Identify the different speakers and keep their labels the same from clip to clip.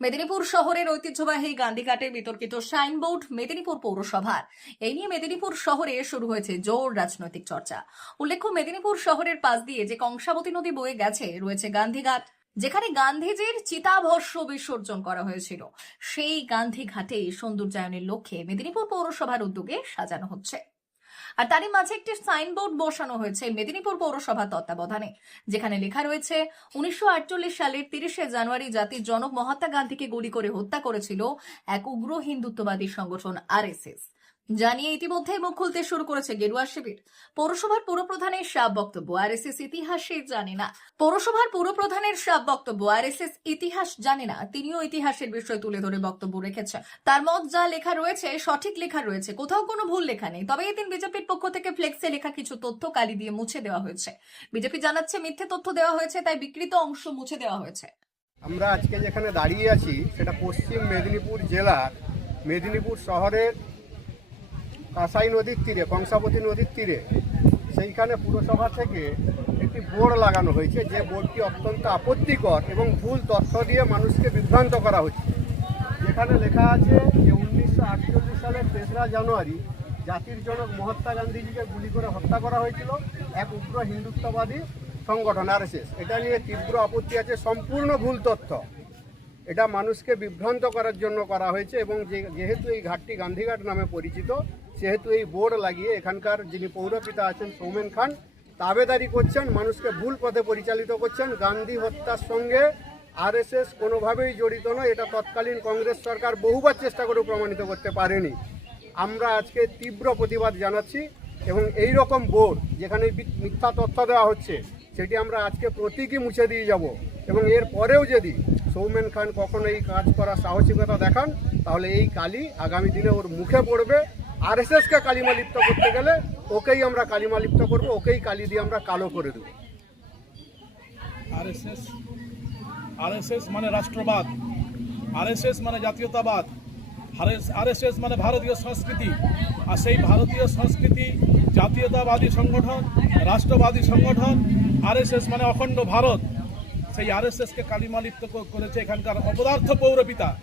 Speaker 1: মেদিনীপুর শহরের ঐতিহ্যবাহী গান্ধীঘাটে বিতর্কিত সাইনবোর্ড মেদিনীপুর পৌরসভার। এই নিয়ে মেদিনীপুর শহরে শুরু হয়েছে জোর রাজনৈতিক চর্চা। উল্লেখ্য, মেদিনীপুর শহরের পাশ দিয়ে যে কংসাবতী নদী বয়ে গেছে, রয়েছে গান্ধীঘাট যেখানে গান্ধীজির চিতাভস্য বিসর্জন করা হয়েছিল। সেই গান্ধীঘাটে সৌন্দর্যায়নের লক্ষ্যে মেদিনীপুর পৌরসভার উদ্যোগে সাজানো হচ্ছে। আর তারই মাঝে একটি সাইনবোর্ড বসানো হয়েছে মেদিনীপুর পৌরসভা তত্ত্বাবধানে, যেখানে লেখা রয়েছে, উনিশশো আটচল্লিশ সালের তিরিশে জানুয়ারি জাতির জনক মহাত্মা গান্ধীকে গুলি করে হত্যা করেছিল এক উগ্র হিন্দুত্ববাদী সংগঠন আরএসএস জানিয়ে ইতিমধ্যে মুখ খুলতে শুরু করেছে গেরুয়া শিবির। পৌরসভার পুরপ্রধানের সাব বক্তব্য আরএসএস ইতিহাসে জানে না। পৌরসভার পুরপ্রধানের সাব বক্তব্য আরএসএস ইতিহাস জানে না। তিনিও ইতিহাসের বিষয় তুলে ধরে বক্তব্য রেখেছেন। তার মত যা লেখা রয়েছে, সঠিক লেখা রয়েছে, কোথাও কোনো ভুল লেখা নেই। তবে এদিন বিজেপির পক্ষ থেকে ফ্লেক্সে লেখা কিছু তথ্য কালি দিয়ে মুছে দেওয়া হয়েছে। বিজেপি জানাচ্ছে মিথ্যে তথ্য দেওয়া হয়েছে, তাই বিকৃত অংশ মুছে দেওয়া হয়েছে।
Speaker 2: আমরা আজকে যেখানে দাঁড়িয়ে আছি, সেটা পশ্চিম মেদিনীপুর জেলার মেদিনীপুর শহরের কাঁসাই নদীর তীরে, কংসাবতী নদীর তীরে, সেইখানে পুরসভা থেকে একটি বোর্ড লাগানো হয়েছে। যে বোর্ডটি অত্যন্ত আপত্তিকর এবং ভুল তথ্য দিয়ে মানুষকে বিভ্রান্ত করা হচ্ছে। যেখানে লেখা আছে যে উনিশশো আটচল্লিশ সালের তেসরা জানুয়ারি জাতির জনক মহাত্মা গান্ধীজিকে গুলি করে হত্যা করা হয়েছিল এক উগ্র হিন্দুত্ববাদী সংগঠন, আরএসএস। এটা নিয়ে তীব্র আপত্তি আছে, সম্পূর্ণ ভুল তথ্য। এটা মানুষকে বিভ্রান্ত করার জন্য করা হয়েছে এবং যেহেতু এই ঘাটটি গান্ধীঘাট নামে পরিচিত সেহেতু এই বোর্ড লাগিয়ে এখানকার যিনি পৌরপিতা আছেন সৌমেন খান, তাবেদারি করছেন, মানুষকে ভুল পথে পরিচালিত করছেন, গান্ধী হত্যার সঙ্গে আরএসএস কোনোভাবেই জড়িত নয়, এটা তৎকালীন কংগ্রেস সরকার বহুবার চেষ্টা করে প্রমাণিত করতে পারেনি। আমরা আজকে তীব্র প্রতিবাদ জানাচ্ছি এবং এই রকম বোর্ড যেখানে মিথ্যা তথ্য দেওয়া হচ্ছে, সেটি আমরা আজকে প্রতীকী মুছে দিয়ে যাব। এবং এর পরেও যদি সৌমেন খান কখনো এই কাজ করার সাহসিকতা দেখান, তাহলে এই কালি আগামী দিনে ওর মুখে পড়বে। আরএসএসকে কালিমা লিপ্ত করতে গেলে ওকেই আমরা কালিমা লিপ্ত করব, ওকেই কালি দিয়ে আমরা কালো করে দেবো।
Speaker 3: আরএসএস আরএসএস মানে রাষ্ট্রবাদ আরএসএস মানে জাতীয়তাবাদ আরএসএস মানে ভারতীয় সংস্কৃতি। আর সেই ভারতীয় সংস্কৃতি জাতীয়তাবাদী সংগঠন, রাষ্ট্রবাদী সংগঠন আরএসএস মানে অখণ্ড ভারত। সেই আরএসএসকে কালিমালিপ্ত ক- করেছে এখানকার অপদার্থ পৌরপিতা।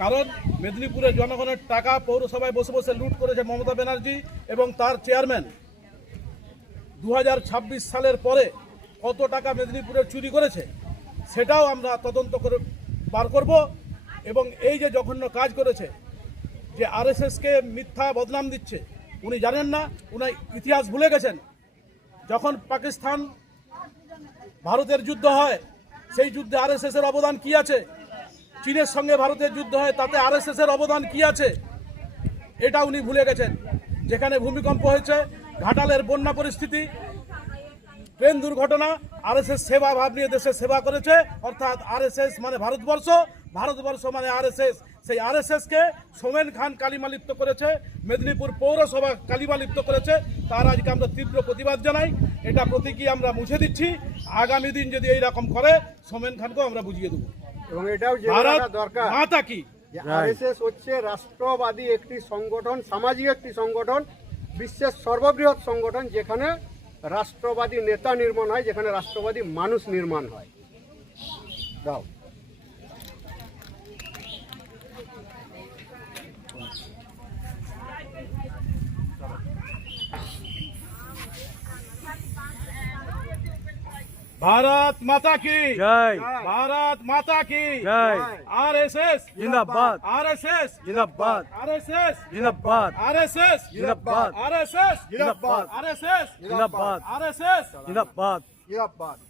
Speaker 3: কারণ মেদিনীপুরের জনগণের টাকা পৌরসভায় বসে বসে লুট করেছে মমতা ব্যানার্জি এবং তার চেয়ারম্যান। দু হাজার ছাব্বিশ সালের পরে কত টাকা মেদিনীপুরে চুরি করেছে, সেটাও আমরা তদন্ত করে বার করব এবং এই যে জঘন্য কাজ করেছে, যে আরএসএসকে মিথ্যা বদনাম দিচ্ছে, উনি জানেন না উনি ইতিহাস ভুলে গেছেন। যখন পাকিস্তান ভারতের যুদ্ধ হয়, সেই যুদ্ধে আরএসএস এর অবদান কি আছে? চীনের সঙ্গে ভারতের যুদ্ধ হয়, তাতে আরএসএস এর অবদান কি আছে? এটা উনি ভুলে গেছেন। যেখানে ভূমিকম্প হয়েছে, ঘাটালের বন্যা পরিস্থিতি, ট্রেন দুর্ঘটনা, আরএসএস সেবা ভাব নিয়ে দেশে সেবা করেছে, অর্থাৎ আরএসএস মানে ভারতবর্ষ ভারতবর্ষ মানে আরএসএস। সেই আরএসএস কে সোমেন খান কালিমালিপ্ত করেছে, মেদিনীপুর পৌরসভা কালিমালিপ্ত করেছে। তার আজকে আমরা তীব্র প্রতিবাদ জানাই। এটা প্রতীকী আমরা মুছে দিচ্ছি। আগামী দিন যদি এইরকম করে, সোমেন খানকেও আমরা বুঝিয়ে দেবো।
Speaker 2: এবং এটাও জেনে
Speaker 3: ভারত
Speaker 2: রাখা দরকার
Speaker 3: মাতা কি?
Speaker 2: আরএসএস হচ্ছে রাষ্ট্রবাদী একটি সংগঠন সামাজিক একটি সংগঠন বিশ্বের সর্ববৃহৎ সংগঠন যেখানে রাষ্ট্রবাদী নেতা নির্মাণ হয় যেখানে রাষ্ট্রবাদী মানুষ নির্মাণ হয়। দাও।
Speaker 3: भारत माता की
Speaker 4: जय
Speaker 3: भारत माता की
Speaker 4: जय
Speaker 3: आर
Speaker 4: एस
Speaker 3: एस
Speaker 4: जिंदाबाद
Speaker 3: आर
Speaker 4: एस
Speaker 3: एस
Speaker 4: जिंदाबाद
Speaker 3: आरएसएस एस एस
Speaker 4: जिंदाबाद
Speaker 3: आर एस एस
Speaker 4: जिंदाबाद
Speaker 3: आर एस एस
Speaker 4: जिंदाबाद
Speaker 2: आर
Speaker 5: एस जिंदाबाद आर जिंदाबाद जिंदाबाद